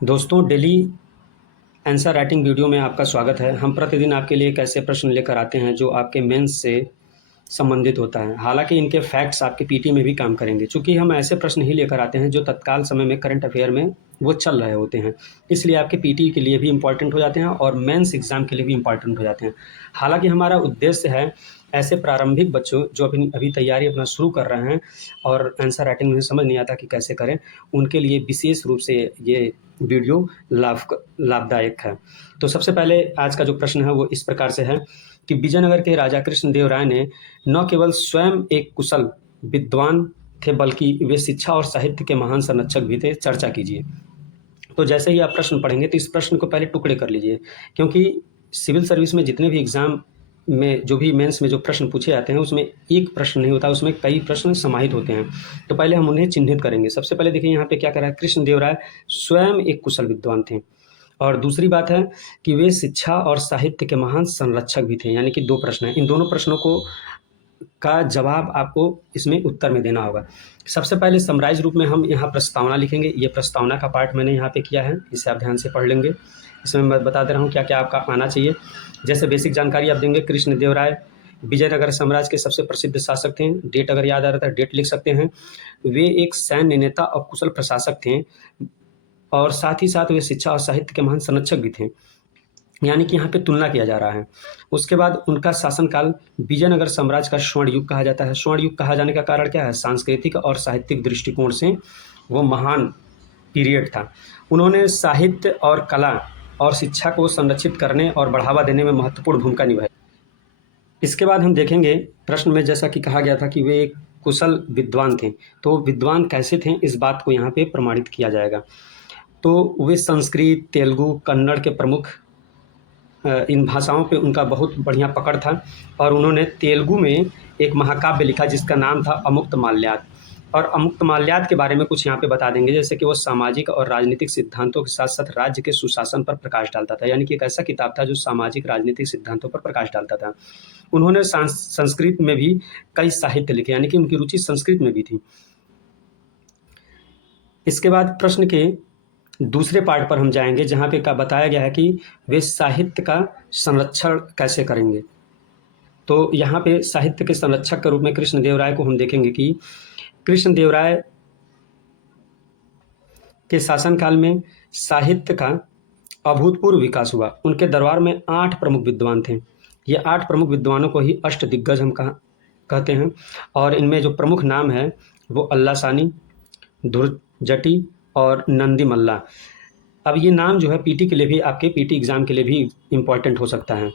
दोस्तों, daily answer writing video में आपका स्वागत है। हम प्रतिदिन आपके लिए एक ऐसे प्रश्न लेकर आते हैं जो आपके मेंस से संबंधित होता है। हालांकि इनके फैक्ट्स आपके पीटी में भी काम करेंगे, चूँकि हम ऐसे प्रश्न ही लेकर आते हैं जो तत्काल समय में करंट अफेयर में वो चल रहे होते हैं। इसलिए आपके पीटी के लिए भी इम्पॉर्टेंट हो जाते हैं और मेंस एग्ज़ाम के लिए भी इम्पॉर्टेंट हो जाते हैं। हालांकि हमारा उद्देश्य है ऐसे प्रारंभिक बच्चों जो अभी अभी तैयारी अपना शुरू कर रहे हैं और आंसर राइटिंग में समझ नहीं आता कि कैसे करें, उनके लिए विशेष रूप से ये वीडियो लाभदायक है। तो सबसे पहले आज का जो प्रश्न है वो इस प्रकार से है कि विजयनगर के राजा कृष्णदेव राय ने न केवल स्वयं एक कुशल विद्वान थे, बल्कि वे शिक्षा और साहित्य के महान संरक्षक भी थे। चर्चा कीजिए। तो जैसे ही आप प्रश्न पढ़ेंगे तो इस प्रश्न को पहले टुकड़े कर लीजिए, क्योंकि सिविल सर्विस में जितने भी एग्ज़ाम में जो भी मेंस में जो प्रश्न पूछे जाते हैं उसमें एक प्रश्न नहीं होता, उसमें कई प्रश्न समाहित होते हैं। तो पहले हम उन्हें चिन्हित करेंगे। सबसे पहले देखिए यहाँ पे क्या कह रहा है, कृष्णदेव राय स्वयं एक कुशल विद्वान थे। और दूसरी बात है कि वे शिक्षा और साहित्य के महान संरक्षक भी थे, यानी कि दो प्रश्न हैं। इन दोनों प्रश्नों को का जवाब आपको इसमें उत्तर में देना होगा। सबसे पहले समराइज रूप में हम यहाँ प्रस्तावना लिखेंगे। ये प्रस्तावना का पार्ट मैंने यहाँ पे किया है, इसे आप ध्यान से पढ़ लेंगे। इसमें मैं बता दे रहा हूँ क्या क्या आपका आना चाहिए। जैसे बेसिक जानकारी आप देंगे, कृष्णदेव राय विजयनगर साम्राज्य के सबसे प्रसिद्ध शासक थे। डेट अगर याद आ रहा है डेट लिख सकते हैं। वे एक सैन्य नेता और कुशल प्रशासक थे, और साथ ही साथ वे शिक्षा और साहित्य के महान संरक्षक भी थे, यानी कि यहाँ पे तुलना किया जा रहा है। उसके बाद उनका शासनकाल विजयनगर साम्राज्य का स्वर्ण युग कहा जाता है। स्वर्ण युग कहा जाने का कारण क्या है, सांस्कृतिक और साहित्यिक दृष्टिकोण से वो महान पीरियड था। उन्होंने साहित्य और कला और शिक्षा को संरक्षित करने और बढ़ावा देने में महत्वपूर्ण भूमिका निभाई। इसके बाद हम देखेंगे प्रश्न में जैसा कि कहा गया था कि वे एक कुशल विद्वान थे, तो विद्वान कैसे थे इस बात को यहाँ पे प्रमाणित किया जाएगा। तो वे संस्कृत, तेलुगु, कन्नड़ के प्रमुख इन भाषाओं पे उनका बहुत बढ़िया पकड़ था, और उन्होंने तेलुगु में एक महाकाव्य लिखा जिसका नाम था अमुक्तमाल्यात। और अमुक्तमाल्यात के बारे में कुछ यहाँ पे बता देंगे, जैसे कि वो सामाजिक और राजनीतिक सिद्धांतों के साथ साथ राज्य के सुशासन पर प्रकाश डालता था, यानी कि एक ऐसा किताब था जो सामाजिक राजनीतिक सिद्धांतों पर प्रकाश डालता था। उन्होंने संस्कृत में भी कई साहित्य लिखे, यानी कि उनकी रुचि संस्कृत में भी थी। इसके बाद प्रश्न के दूसरे पार्ट पर हम जाएंगे, जहाँ पे का बताया गया है कि वे साहित्य का संरक्षण कैसे करेंगे। तो यहाँ पे साहित्य के संरक्षक के रूप में कृष्णदेव राय को हम देखेंगे कि कृष्णदेव राय के शासनकाल में साहित्य का अभूतपूर्व विकास हुआ। उनके दरबार में 8 प्रमुख विद्वान थे। ये 8 प्रमुख विद्वानों को ही अष्टदिग्गज हम कहते हैं, और इनमें जो प्रमुख नाम है वो अल्लासानी, धुरजटी और नंदी मल्ला। अब ये नाम जो है पीटी के लिए भी, आपके पीटी एग्ज़ाम के लिए भी इम्पॉर्टेंट हो सकता है।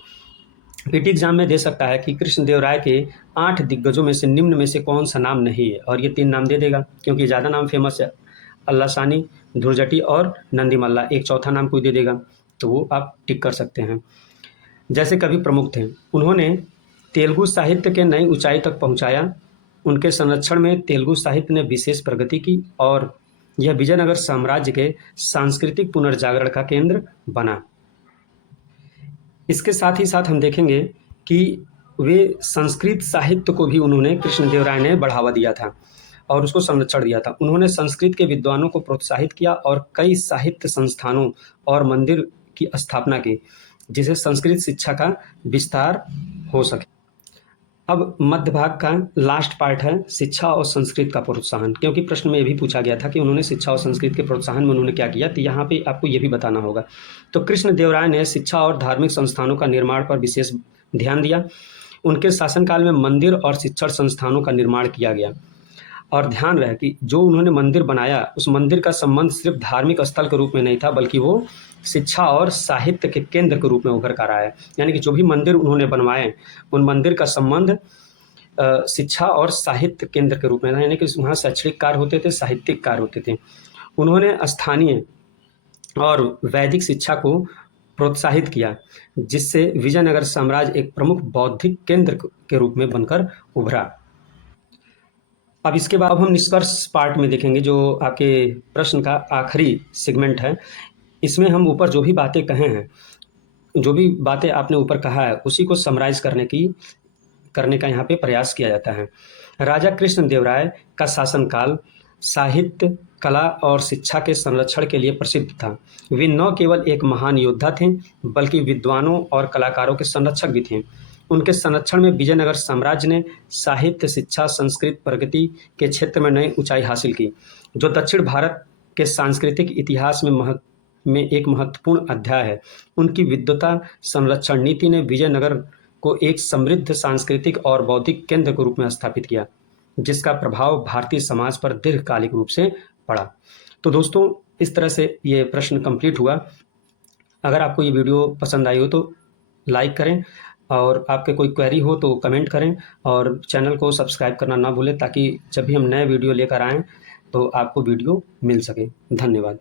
पीटी एग्ज़ाम में दे सकता है कि कृष्णदेव राय के 8 दिग्गजों में से निम्न में से कौन सा नाम नहीं है, और ये 3 नाम दे देगा क्योंकि ज़्यादा नाम फेमस है, अल्लासानी, धुरजटी और नंदी मल्ला। एक चौथा नाम कोई दे देगा तो वो आप टिक कर सकते हैं। जैसे कवि प्रमुख थे, उन्होंने तेलुगु साहित्य के नई ऊंचाई तक पहुंचाया। उनके संरक्षण में तेलुगु साहित्य ने विशेष प्रगति की, और यह विजयनगर साम्राज्य के सांस्कृतिक पुनर्जागरण का केंद्र बना। इसके साथ ही साथ हम देखेंगे कि वे संस्कृत साहित्य को भी उन्होंने, कृष्णदेव राय ने बढ़ावा दिया था और उसको संरक्षण दिया था। उन्होंने संस्कृत के विद्वानों को प्रोत्साहित किया और कई साहित्य संस्थानों और मंदिर की स्थापना की, जिससे संस्कृत शिक्षा का विस्तार हो सके। अब मध्य भाग का लास्ट पार्ट है शिक्षा और संस्कृत का प्रोत्साहन, क्योंकि प्रश्न में ये भी पूछा गया था कि उन्होंने शिक्षा और संस्कृत के प्रोत्साहन में उन्होंने क्या किया, तो यहाँ पे आपको ये भी बताना होगा। तो कृष्णदेव राय ने शिक्षा और धार्मिक संस्थानों का निर्माण पर विशेष ध्यान दिया। उनके शासनकाल में मंदिर और शिक्षण संस्थानों का निर्माण किया गया, और ध्यान रहे कि जो उन्होंने मंदिर बनाया उस मंदिर का संबंध सिर्फ धार्मिक स्थल के रूप में नहीं था, बल्कि वो शिक्षा और साहित्य के केंद्र के रूप में उभर कर आया है। यानी कि जो भी मंदिर उन्होंने बनवाए उन मंदिर का संबंध शिक्षा और साहित्य केंद्र के रूप में था, यानी कि वहाँ शैक्षणिक कार्य होते थे, साहित्यिक कार्य होते थे। उन्होंने स्थानीय और वैदिक शिक्षा को प्रोत्साहित किया, जिससे विजयनगर साम्राज्य एक प्रमुख बौद्धिक केंद्र के रूप में बनकर उभरा। अब इसके बाद हम निष्कर्ष पार्ट में देखेंगे, जो आपके प्रश्न का आखिरी सेगमेंट है। इसमें हम ऊपर जो भी बातें कहे हैं, जो भी बातें आपने ऊपर कहा है, उसी को समराइज करने का यहाँ पे प्रयास किया जाता है। राजा कृष्णदेव राय का शासनकाल साहित्य, कला और शिक्षा के संरक्षण के लिए प्रसिद्ध था। वे न केवल एक महान योद्धा थे, बल्कि विद्वानों और कलाकारों के संरक्षक भी थे। उनके संरक्षण में विजयनगर साम्राज्य ने साहित्य, शिक्षा, संस्कृत, प्रगति के क्षेत्र में नई ऊंचाई हासिल की, जो दक्षिण भारत के सांस्कृतिक इतिहास में एक महत्वपूर्ण अध्याय है। उनकी विद्वता संरक्षण नीति ने विजयनगर को एक समृद्ध सांस्कृतिक और बौद्धिक केंद्र के रूप में स्थापित किया, जिसका प्रभाव भारतीय समाज पर दीर्घकालिक रूप से पड़ा। तो दोस्तों, इस तरह से ये प्रश्न कंप्लीट हुआ। अगर आपको ये वीडियो पसंद आई हो तो लाइक करें, और आपके कोई क्वेरी हो तो कमेंट करें, और चैनल को सब्सक्राइब करना ना भूलें, ताकि जब भी हम नए वीडियो लेकर आएँ तो आपको वीडियो मिल सके। धन्यवाद।